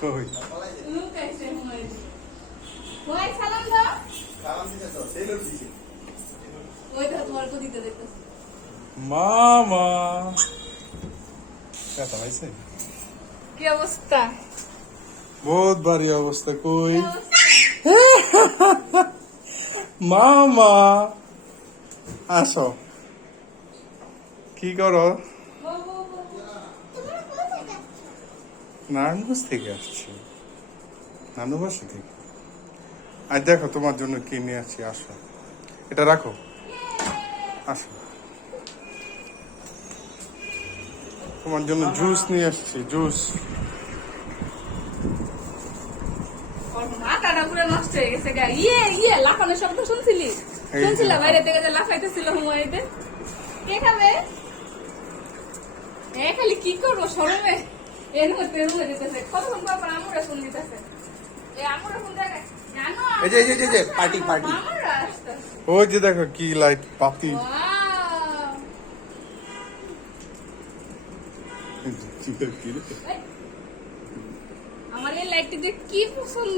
কই লুকাইছে হুমাই ভাই সালাম দাও সালাম দিতে তো সেই লোক দিছে ওই তো তোমার কো দিতে দেখতেছ মামা কথা হইছে কি অবস্থা বহুত ভারী অবস্থা কই মামা আসো কি করো নারায়ণগঞ্জ থেকে আসছি নানু বাসা থেকে আর দেখো তোমার জন্য কি নিয়ে আসছি আসো এটা রাখো আসো তোমার জন্য জুস নিয়ে আসছি জুস ওর মাথাটা পুরো নষ্ট হয়ে গেছে গা লাফানোর শব্দ শুনছিলি এই যে শুনছিলা লাফানো। বাইরে থেকে যে লাফাইতেছিল হুমাইতে কে খাবে খালি কি করবো শরমে এর মধ্যে দিতেছে কতক্ষণ পর আমরা শুন দিতেছে আমরা কোন জায়গায় জানো এই যে পার্টি আমরা আসতেছে ওই যে দেখো কি লাইট পাতি ওয়াও আমার এই লাইটটি যে কি পছন্দ